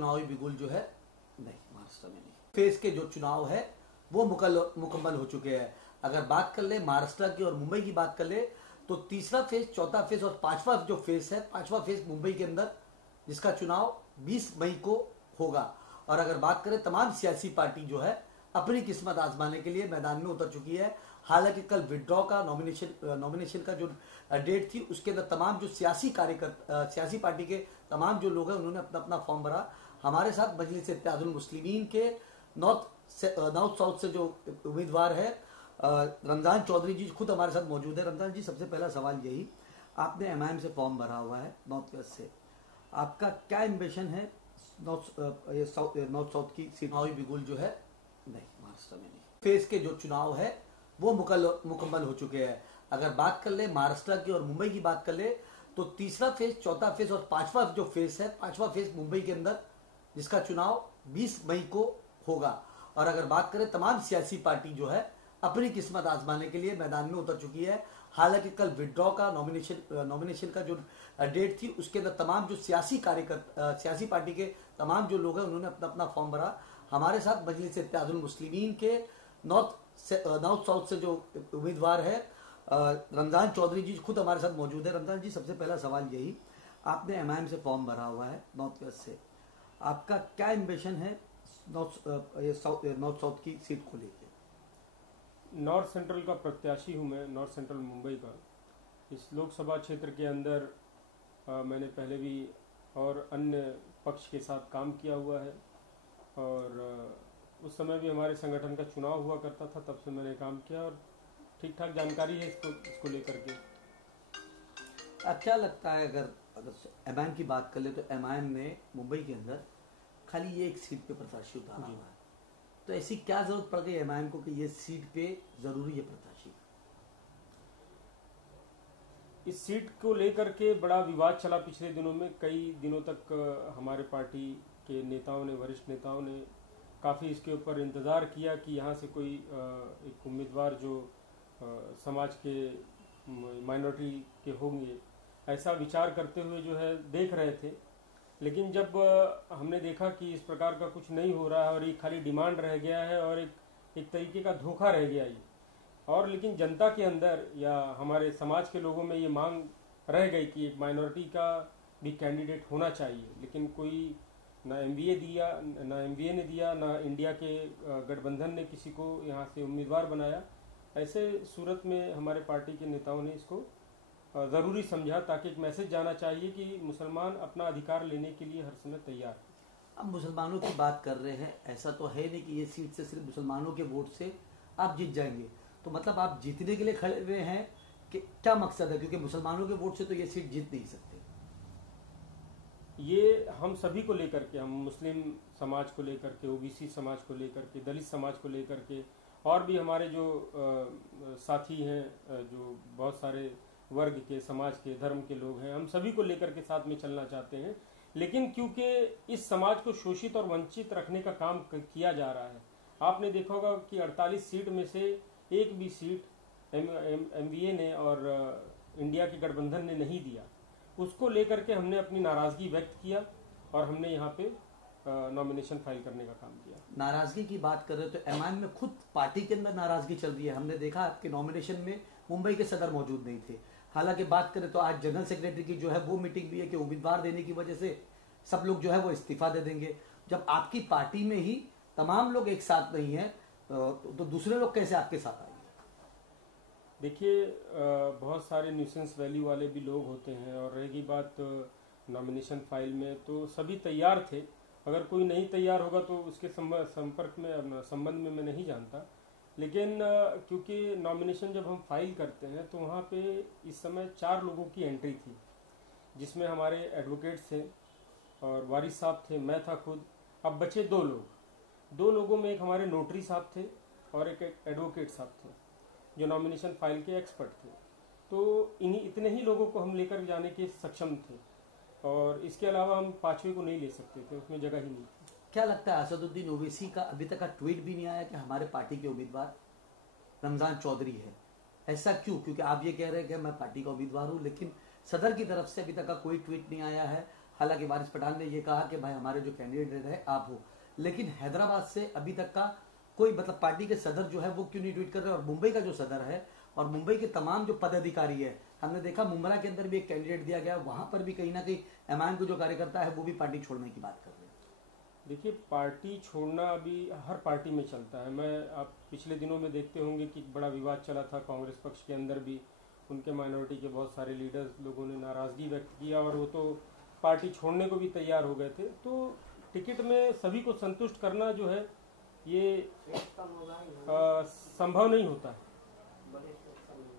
चुनावी बिगुल जो है नहीं, महाराष्ट्र में नहीं। फेज के जो चुनाव है वो मुकम्मल हो चुके हैं। अगर बात कर ले महाराष्ट्र की और मुंबई की बात कर ले तो तीसरा फेज, चौथा फेज और पांचवा जो फेज है, पांचवा फेज मुंबई के अंदर, जिसका चुनाव 20 मई को होगा। और अगर बात करें तमाम सियासी पार्टी जो है अपनी किस्मत आजमाने के लिए मैदान में उतर चुकी है। हालांकि कल विड्रॉ का नॉमिनेशन का जो डेट थी उसके अंदर तमाम जो सियासी पार्टी के तमाम जो लोग हैं उन्होंने अपना अपना फॉर्म भरा। हमारे साथ मजलिस इत्तेहादुल मुस्लिमीन के नॉर्थ साउथ से जो उम्मीदवार है रमजान चौधरी जी खुद हमारे साथ मौजूद है। रमजान जी, सबसे पहला सवाल यही, आपने एमआईएम से फॉर्म भरा हुआ है नॉर्थ वेस्ट से, आपका क्या एम्बिशन है नॉर्थ साउथ की सीट? चुनावी बिगुल जो है नहीं, महाराष्ट्र में नहीं। फेज के जो चुनाव है वो मुकम्मल हो चुके हैं। अगर बात कर ले महाराष्ट्र की और मुंबई की बात कर ले तो तीसरा फेज, चौथा फेज और पांचवा जो फेज है, पांचवा फेज मुंबई के अंदर, जिसका चुनाव 20 मई को होगा। और अगर बात करें तमाम सियासी पार्टी जो है अपनी किस्मत आजमाने के लिए मैदान में उतर चुकी है। हालांकि कल विड्रॉ का नॉमिनेशन का जो डेट थी उसके अंदर तमाम जो सियासी पार्टी के तमाम जो लोग हैं उन्होंने अपना अपना फॉर्म भरा। हमारे साथ मजलिस इत्तेहादुल मुस्लिमीन के नॉर्थ साउथ से जो उम्मीदवार है रमजान चौधरी जी खुद हमारे साथ मौजूद है। रमजान जी, सबसे पहला सवाल यही, आपने एमआईएम से फॉर्म भरा हुआ है नॉर्थ वेस्ट से, आपका क्या एम्बिशन है नॉर्थ साउथ की सीट को लेकर? नॉर्थ सेंट्रल का प्रत्याशी हूं मैं, नॉर्थ सेंट्रल मुंबई का। इस लोकसभा क्षेत्र के अंदर मैंने पहले भी और अन्य पक्ष के साथ काम किया हुआ है और उस समय भी हमारे संगठन का चुनाव हुआ करता था, तब से मैंने काम किया और ठीक ठाक जानकारी है इसको लेकर के। क्या लगता है, अगर एमआईएम की बात कर ले तो एमआईएम ने मुंबई के अंदर खाली ये एक सीट पे प्रत्याशी उतारा हुआ है, तो ऐसी क्या जरूरत पड़ गई एमआईएम को कि ये सीट पे जरूरी है प्रत्याशी? इस सीट को लेकर के बड़ा विवाद चला पिछले दिनों में। कई दिनों तक हमारे पार्टी के नेताओं ने, वरिष्ठ नेताओं ने काफ़ी इसके ऊपर इंतज़ार किया कि यहाँ से कोई एक उम्मीदवार जो समाज के माइनॉरिटी के होंगे, ऐसा विचार करते हुए जो है देख रहे थे। लेकिन जब हमने देखा कि इस प्रकार का कुछ नहीं हो रहा है और ये खाली डिमांड रह गया है और एक तरीके का धोखा रह गया ये, और लेकिन जनता के अंदर या हमारे समाज के लोगों में ये मांग रह गई कि एक माइनॉरिटी का भी कैंडिडेट होना चाहिए, लेकिन कोई ना एमवीए ने दिया, ना इंडिया के गठबंधन ने किसी को यहाँ से उम्मीदवार बनाया। ऐसे सूरत में हमारे पार्टी के नेताओं ने इसको ज़रूरी समझा ताकि एक मैसेज जाना चाहिए कि मुसलमान अपना अधिकार लेने के लिए हर समय तैयार है। अब मुसलमानों की बात कर रहे हैं, ऐसा तो है नहीं कि ये सीट से सिर्फ मुसलमानों के वोट से आप जीत जाएंगे, तो मतलब आप जीतने के लिए खड़े हुए हैं कि क्या मकसद है? क्योंकि मुसलमानों के वोट से तो ये सीट जीत नहीं सकते। ये हम सभी को लेकर के, हम मुस्लिम समाज को लेकर के, ओबीसी समाज को लेकर के, दलित समाज को लेकर के, और भी हमारे जो साथी हैं, जो बहुत सारे वर्ग के, समाज के, धर्म के लोग हैं, हम सभी को लेकर के साथ में चलना चाहते हैं। लेकिन क्योंकि इस समाज को शोषित और वंचित रखने का काम किया जा रहा है, आपने देखा होगा कि 48 सीट में से एक भी सीट एमवीए ने और इंडिया के गठबंधन ने नहीं दिया। उसको लेकर के हमने अपनी नाराजगी व्यक्त किया और हमने यहाँ पे नॉमिनेशन फाइल करने का काम किया। नाराजगी की बात कर रहे हो तो एमआईएम में खुद पार्टी के अंदर नाराजगी चल रही है। हमने देखा आपके नॉमिनेशन में मुंबई के सदर मौजूद नहीं थे। हालांकि बात करें तो आज जनरल सेक्रेटरी की जो है वो मीटिंग भी है कि उम्मीदवार देने की वजह से सब लोग जो है वो इस्तीफा दे देंगे। जब आपकी पार्टी में ही तमाम लोग एक साथ नहीं है तो दूसरे लोग कैसे आपके साथ आएंगे? देखिए, बहुत सारे न्यूसेंस वैल्यू वाले भी लोग होते हैं और रहेगी बात नॉमिनेशन फाइल में, तो सभी तैयार थे। अगर कोई नहीं तैयार होगा तो उसके संबंध में मैं नहीं जानता। लेकिन क्योंकि नॉमिनेशन जब हम फाइल करते हैं तो वहाँ पे इस समय 4 लोगों की एंट्री थी, जिसमें हमारे एडवोकेट्स थे और वारिस साहब थे, मैं था खुद। अब बचे 2 लोग। 2 लोगों में एक हमारे नोटरी साहब थे और एक एडवोकेट साहब थे जो नॉमिनेशन फाइल के एक्सपर्ट थे। तो इतने ही लोगों को हम लेकर जाने के सक्षम थे और इसके अलावा हम 5वें को नहीं ले सकते थे, उसमें जगह ही नहीं थी। क्या लगता है असदुद्दीन ओवैसी का अभी तक का ट्वीट भी नहीं आया कि हमारे पार्टी के उम्मीदवार रमजान चौधरी है? ऐसा क्यों? क्योंकि आप ये कह रहे हैं कि मैं पार्टी का उम्मीदवार हूं, लेकिन सदर की तरफ से अभी तक का कोई ट्वीट नहीं आया है। हालांकि वारिस पठान ने ये कहा कि भाई हमारे जो कैंडिडेट है आप हो, लेकिन हैदराबाद से अभी तक का कोई मतलब पार्टी के सदर जो है वो क्यों नहीं ट्वीट कर रहे। और मुंबई का जो सदर है और मुंबई के तमाम जो पदाधिकारी है, हमने देखा मुंबरा के अंदर भी एक कैंडिडेट दिया गया, वहां पर भी कहीं ना कहीं एमआईएम के जो कार्यकर्ता है वो भी पार्टी छोड़ने की बात कर रहे हैं। देखिए, पार्टी छोड़ना अभी हर पार्टी में चलता है। आप पिछले दिनों में देखते होंगे कि बड़ा विवाद चला था कांग्रेस पक्ष के अंदर भी, उनके माइनॉरिटी के बहुत सारे लीडर्स लोगों ने नाराजगी व्यक्त किया और वो तो पार्टी छोड़ने को भी तैयार हो गए थे। तो टिकट में सभी को संतुष्ट करना जो है ये संभव नहीं होता है,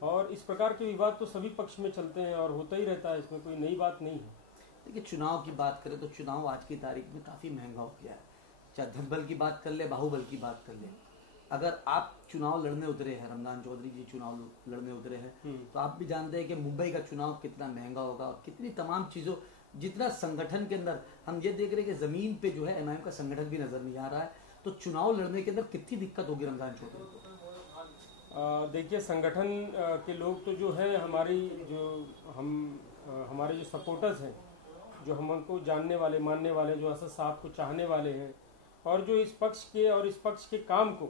और इस प्रकार के विवाद तो सभी पक्ष में चलते हैं और होता ही रहता है, इसमें कोई नई बात नहीं है। देखिए, चुनाव की बात करें तो चुनाव आज की तारीख में काफी महंगा हो गया है। चाहे धनबल की बात कर ले, बाहुबल की बात कर ले, अगर आप चुनाव लड़ने उतरे हैं, रमजान चौधरी जी चुनाव लड़ने उतरे हैं, तो आप भी जानते हैं कि मुंबई का चुनाव कितना महंगा होगा और कितनी तमाम चीजों, जितना संगठन के अंदर हम ये देख रहे हैं कि जमीन पे जो है एमआईएम का संगठन भी नजर नहीं आ रहा है, तो चुनाव लड़ने के अंदर कितनी दिक्कत होगी रमजान चौधरी को? देखिए, संगठन के लोग तो जो है हमारे जो सपोर्टर्स हैं, जो हमको जानने वाले मानने वाले, जो असद साहब को चाहने वाले हैं, और जो इस पक्ष के और इस पक्ष के काम को,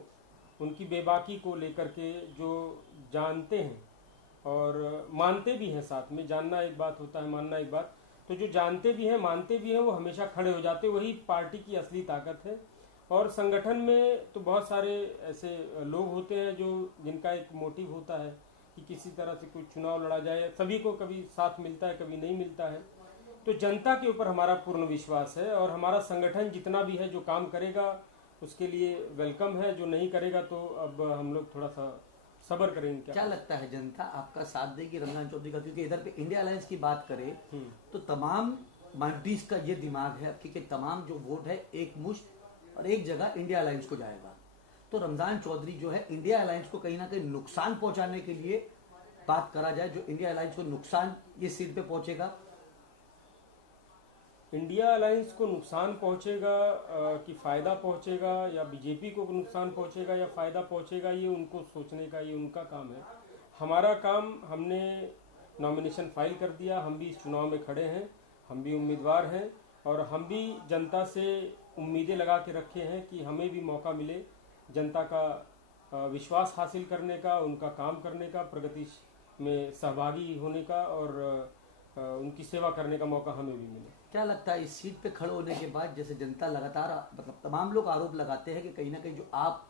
उनकी बेबाकी को लेकर के जो जानते हैं और मानते भी हैं, साथ में जानना एक बात होता है, मानना एक बात, तो जो जानते भी हैं मानते भी हैं वो हमेशा खड़े हो जाते, वही पार्टी की असली ताकत है। और संगठन में तो बहुत सारे ऐसे लोग होते हैं जो जिनका एक मोटिव होता है कि किसी तरह से कोई चुनाव लड़ा जाए, सभी को कभी साथ मिलता है कभी नहीं मिलता है। तो जनता के ऊपर हमारा पूर्ण विश्वास है और हमारा संगठन जितना भी है जो काम करेगा उसके लिए वेलकम है, जो नहीं करेगा तो अब हम लोग थोड़ा सा सब्र करेंगे। क्या लगता है जनता आपका साथ देगी रमजान चौधरी का? क्योंकि इधर पे इंडिया अलायंस की बात करें तो तमाम माइनॉरिटीज का ये दिमाग है कि तमाम जो वोट है एक मुश्त और एक जगह इंडिया अलायंस को जाएगा। तो रमजान चौधरी जो है इंडिया अलायंस को कहीं ना कहीं नुकसान पहुंचाने के लिए बात करा जाए, जो इंडिया अलायंस को नुकसान ये सीट पे पहुंचेगा। इंडिया अलायंस को नुकसान पहुंचेगा कि फायदा पहुंचेगा, या बीजेपी को नुकसान पहुंचेगा या फायदा पहुंचेगा, ये उनको सोचने का, ये उनका काम है। हमारा काम, हमने नॉमिनेशन फाइल कर दिया, हम भी इस चुनाव में खड़े हैं, हम भी उम्मीदवार हैं और हम भी जनता से उम्मीदें लगा के रखे हैं कि हमें भी मौका मिले जनता का विश्वास हासिल करने का, उनका काम करने का, प्रगति में सहभागी होने का और उनकी सेवा करने का मौका हमें भी मिले। क्या लगता है इस सीट पे खड़े होने के बाद, जैसे जनता लगातार मतलब तमाम लोग आरोप लगाते हैं कि कहीं ना कहीं जो आप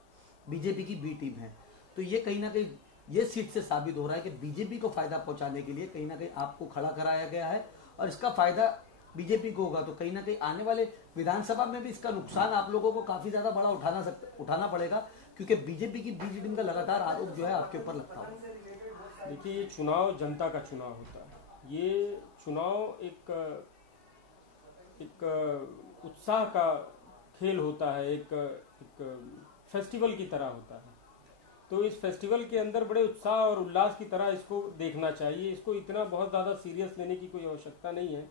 बीजेपी की बी टीम है, तो ये कहीं ना कहीं ये सीट से साबित हो रहा है कि बीजेपी को फायदा पहुंचाने के लिए कहीं ना कहीं आपको खड़ा कराया गया है और इसका फायदा बीजेपी को होगा। तो कहीं ना कहीं आने वाले विधानसभा में भी इसका नुकसान आप लोगों को काफी ज्यादा बड़ा उठाना पड़ेगा, क्योंकि बीजेपी की बी टीम का लगातार आरोप जो है आपके ऊपर लगता है। देखिए, ये चुनाव जनता का चुनाव होता है। ये चुनाव एक उत्साह का खेल होता है, एक फेस्टिवल की तरह होता है। तो इस फेस्टिवल के अंदर बड़े उत्साह और उल्लास की तरह इसको देखना चाहिए। इसको इतना बहुत ज़्यादा सीरियस लेने की कोई आवश्यकता नहीं है।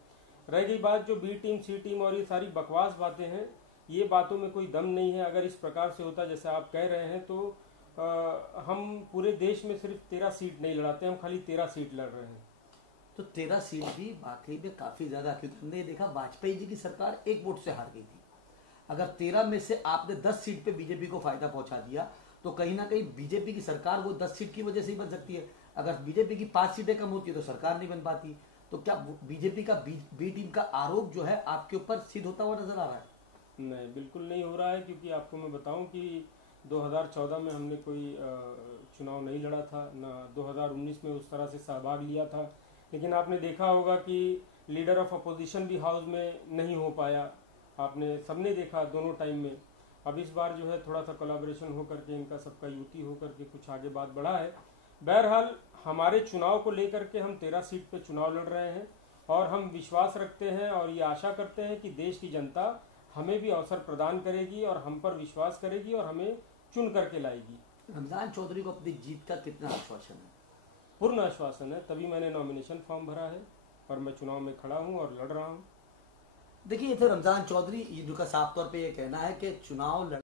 रह गई बात जो बी टीम सी टीम और ये सारी बकवास बातें हैं, ये बातों में कोई दम नहीं है। अगर इस प्रकार से होता जैसे आप कह रहे हैं तो हम पूरे देश में सिर्फ 13 सीट नहीं लड़ाते, हम खाली 13 सीट लड़ रहे हैं। तो 13 सीट भी वाकई में काफी ज्यादा, क्योंकि हमने देखा वाजपेयी जी की सरकार 1 वोट से हार गई थी। अगर 13 में से आपने 10 सीट पे बीजेपी को फायदा पहुंचा दिया तो कहीं ना कहीं बीजेपी की सरकार वो 10 सीट की वजह से ही बन सकती है। अगर बीजेपी की 5 सीटें कम होती है तो सरकार नहीं बन पाती। तो क्या बीजेपी का बी टीम का आरोप जो है आपके ऊपर सिद्ध होता हुआ नजर आ रहा है? नहीं, बिल्कुल नहीं हो रहा है, क्योंकि आपको मैं बताऊं कि 2014 में हमने कोई चुनाव नहीं लड़ा था, ना 2019 में उस तरह से सहभाग लिया था। लेकिन आपने देखा होगा कि लीडर ऑफ अपोजिशन भी हाउस में नहीं हो पाया, आपने सबने देखा दोनों टाइम में। अब इस बार जो है थोड़ा सा कोलैबोरेशन हो करके, इनका सबका युति हो करके कुछ आगे बात बढ़ा है। बहरहाल हमारे चुनाव को लेकर के हम 13 सीट पे चुनाव लड़ रहे हैं और हम विश्वास रखते हैं और ये आशा करते हैं कि देश की जनता हमें भी अवसर प्रदान करेगी और हम पर विश्वास करेगी और हमें चुन करके लाएगी। रमजान चौधरी को अपनी जीत का कितना आश्वासन है? पूर्ण आश्वासन है, तभी मैंने नॉमिनेशन फॉर्म भरा है और मैं चुनाव में खड़ा हूं और लड़ रहा हूं। देखिए, ये थे रमजान चौधरी, जिनका साफ तौर पे ये कहना है कि चुनाव